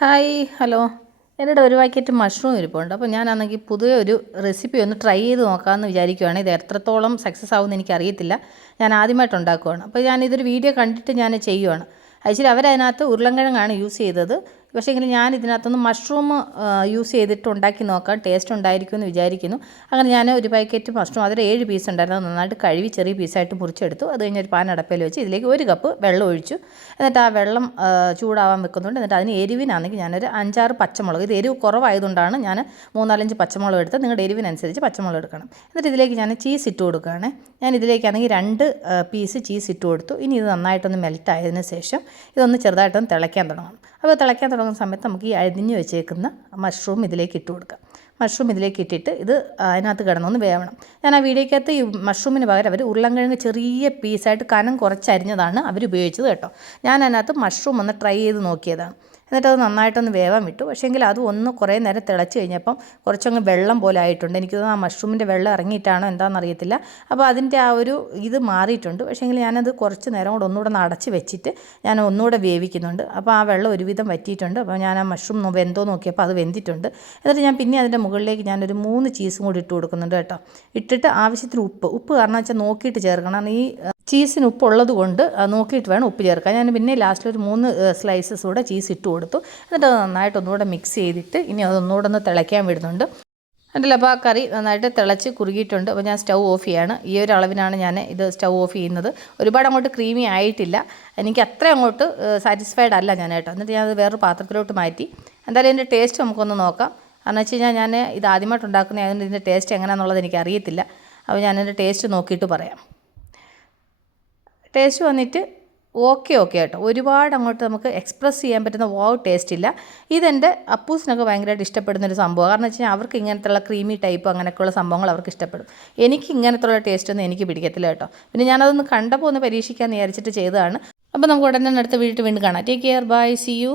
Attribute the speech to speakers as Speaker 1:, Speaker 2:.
Speaker 1: Hi hello. എന്റെ ഒരു packet mushroom ഇരിപ്പുണ്ട്. അപ്പോൾ ഞാനാണെങ്കിൽ പുതിയ ഒരു റെസിപ്പി ഒന്ന് ട്രൈ ചെയ്ത് നോക്കാമെന്ന് വിചാരിക്കുവാണ്. ഇത് എത്രത്തോളം സക്സസ് ആവുമെന്ന് എനിക്കറിയത്തില്ല. ഞാൻ ആദ്യമായിട്ട് ഉണ്ടാക്കുവാണ്. അപ്പോൾ ഞാൻ ഇതൊരു വീഡിയോ കണ്ടിട്ട് ഞാൻ ചെയ്യുവാണ്. ആക്ച്വലി അവരതിനകത്ത് ഉരുളൻകിഴങ്ങാണ് യൂസ് ചെയ്തത്. പക്ഷേ എങ്കിലും ഞാൻ ഇതിനകത്തുനിന്ന് മഷ്റൂം യൂസ് ചെയ്തിട്ട് ഉണ്ടാക്കി നോക്കാം. ടേസ്റ്റ് ഉണ്ടായിരിക്കും എന്ന് വിചാരിക്കുന്നു. അങ്ങനെ ഞാൻ ഒരു പാക്കറ്റ് മഷ്റൂം അതിൽ ഏഴ് പീസ് ഉണ്ടായിരുന്നു. നന്നായിട്ട് കഴുകി ചെറിയ പീസായിട്ട് മുറിച്ചെടുത്തു. അത് കഴിഞ്ഞ് ഒരു പാൻ അടപ്പയിൽ വെച്ച് ഇതിലേക്ക് ഒരു കപ്പ് വെള്ളം ഒഴിച്ചു. എന്നിട്ട് ആ വെള്ളം ചൂടാവാൻ വെക്കുന്നുണ്ട്. എന്നിട്ട് അതിന് എരിവിനാണെങ്കിൽ ഞാനൊരു അഞ്ചാറ് പച്ചമുളക് ഇത് എരിവ് കുറവായതുകൊണ്ടാണ് ഞാൻ മൂന്നാലഞ്ച് പച്ചമുളക് എടുത്ത് നിങ്ങളുടെ എരിവിനനുസരിച്ച് പച്ചമുളക് എടുക്കണം. എന്നിട്ട് ഇതിലേക്ക് ഞാൻ ചീസ് ഇട്ട് കൊടുക്കുകയാണ്. ഞാൻ ഇതിലേക്കാണെങ്കിൽ രണ്ട് പീസ് ചീസ് ഇട്ട് കൊടുത്തു. ഇനി ഇത് നന്നായിട്ടൊന്ന് മെൽറ്റ് ആയതിനു ശേഷം ഇതൊന്ന് ചെറുതായിട്ടൊന്ന് തിളയ്ക്കാൻ തുടങ്ങണം. അപ്പോൾ തിളയ്ക്കാൻ തുടങ്ങുന്ന സമയത്ത് നമുക്ക് ഈ അരിഞ്ഞ് വെച്ചേക്കുന്ന മഷ്റൂം ഇതിലേക്ക് ഇട്ട് കൊടുക്കുക. മഷ്റൂം ഇതിലേക്ക് ഇട്ടിട്ട് ഇത് അതിനകത്ത് കിടന്നൊന്ന് വേവണം. ഞാൻ ആ വീഡിയോക്കകത്ത് ഈ മഷ്റൂമിന് പകരം അവർ ഉരുളൻകിഴങ്ങ് ചെറിയ പീസായിട്ട് കനം കുറച്ചരിഞ്ഞതാണ് അവർ ഉപയോഗിച്ചത് കേട്ടോ. ഞാൻ അതിനകത്ത് മഷ്റൂം ഒന്ന് ട്രൈ ചെയ്ത് നോക്കിയതാണ്. എന്നിട്ട് അത് നന്നായിട്ടൊന്ന് വേവാൻ വിട്ടു. പക്ഷേങ്കിൽ അത് ഒന്ന് കുറേ നേരം തിളച്ച് കഴിഞ്ഞപ്പം കുറച്ചങ്ങ് വെള്ളം പോലെ ആയിട്ടുണ്ട്. എനിക്ക് തോന്നുന്നു ആ മഷ്റൂമിന്റെ വെള്ളം ഇറങ്ങിയിട്ടാണോ എന്താണെന്ന് അറിയത്തില്ല. അപ്പോൾ അതിന്റെ ആ ഒരു ഇത് മാറിയിട്ടുണ്ട്. പക്ഷേങ്കിൽ ഞാനത് കുറച്ച് നേരം കൂടെ ഒന്നുകൂടെ ഒന്ന് അടച്ച് വെച്ചിട്ട് ഞാൻ ഒന്നുകൂടെ വേവിക്കുന്നുണ്ട്. അപ്പോൾ ആ വെള്ളം ഒരുവിധം വറ്റിയിട്ടുണ്ട്. അപ്പോൾ ഞാൻ ആ മഷ്റൂം വെന്തോ നോക്കിയപ്പോൾ അത് വെന്തിട്ടുണ്ട്. എന്നിട്ട് ഞാൻ പിന്നെ അതിന്റെ മുകളിലേക്ക് ഞാനൊരു മൂന്ന് ചീസും കൂടി ഇട്ട് കൊടുക്കുന്നുണ്ട് കേട്ടോ. ഇട്ടിട്ട് ആവശ്യത്തിന് ഉപ്പ്. ഉപ്പ് കാരണം വെച്ചാൽ നോക്കിയിട്ട് ചേർക്കണം. ഈ ചീസിന് ഉപ്പുള്ളത് കൊണ്ട് നോക്കിയിട്ട് വേണം ഉപ്പ് ചേർക്കാൻ. ഞാൻ പിന്നെ ലാസ്റ്റിൽ ഒരു മൂന്ന് സ്ലൈസസ് കൂടെ ചീസ് ഇട്ട് കൊടുത്തു. എന്നിട്ട് അത് നന്നായിട്ട് ഒന്നുകൂടെ മിക്സ് ചെയ്തിട്ട് ഇനി അതൊന്നുകൂടെ ഒന്ന് തിളയ്ക്കാൻ വിടുന്നുണ്ട്. എന്റെ അപ്പോൾ കറി നന്നായിട്ട് തിളച്ച് കുറുകിയിട്ടുണ്ട്. അപ്പോൾ ഞാൻ സ്റ്റൗ ഓഫ് ചെയ്യാണ്. ഈ ഒരു അളവിനാണ് ഞാൻ ഇത് സ്റ്റൗ ഓഫ് ചെയ്യുന്നത്. ഒരുപാട് അങ്ങോട്ട് ക്രീമി ആയിട്ടില്ല. എനിക്ക് അത്ര അങ്ങോട്ട് സാറ്റിസ്ഫൈഡ് അല്ല ഞാൻ കേട്ടോ. എന്നിട്ട് ഞാനത് വേറൊരു പാത്രത്തിലോട്ട് മാറ്റി. എന്തായാലും ഇതിന്റെ ടേസ്റ്റ് നമുക്കൊന്ന് നോക്കാം. കാരണം വെച്ച് കഴിഞ്ഞാൽ ഞാൻ ഇത് ആദ്യമായിട്ട് ഉണ്ടാക്കുന്ന അതുകൊണ്ട് ഇതിന്റെ ടേസ്റ്റ് എങ്ങനെയാണെന്നുള്ളത് എനിക്ക് അറിയത്തില്ല അപ്പോൾ ഞാൻ ഞാനതിന്റെ ടേസ്റ്റ് നോക്കിയിട്ട് പറയാം. ടേസ്റ്റ് വന്നിട്ട് ഓക്കെ ഓക്കെ കേട്ടോ ഒരുപാട് അങ്ങോട്ട് നമുക്ക് എക്സ്പ്രസ് ചെയ്യാൻ പറ്റുന്ന വാവ് ടേസ്റ്റ് ഇല്ല. ഇതെന്റെ അപ്പൂസിനൊക്കെ ഭയങ്കരമായിട്ട് ഇഷ്ടപ്പെടുന്ന ഒരു സംഭവം കാരണം വെച്ച് കഴിഞ്ഞാൽ അവർക്ക് ഇങ്ങനത്തുള്ള ക്രീമി ടൈപ്പ് അങ്ങനെയൊക്കെയുള്ള സംഭവങ്ങൾ അവർക്ക് ഇഷ്ടപ്പെടും. എനിക്ക് ഇങ്ങനത്തുള്ള ടേസ്റ്റ് ഒന്നും എനിക്ക് പിടിക്കത്തില്ല കേട്ടോ. പിന്നെ ഞാനതൊന്ന് കണ്ടപ്പോൾ ഒന്ന് പരീക്ഷിക്കാൻ വിചാരിച്ചിട്ട് ചെയ്തതാണ്. അപ്പോൾ നമുക്ക് ഉടനെ അടുത്ത വീട്ടിൽ വീണ്ടും കാണാം. Take care bye see you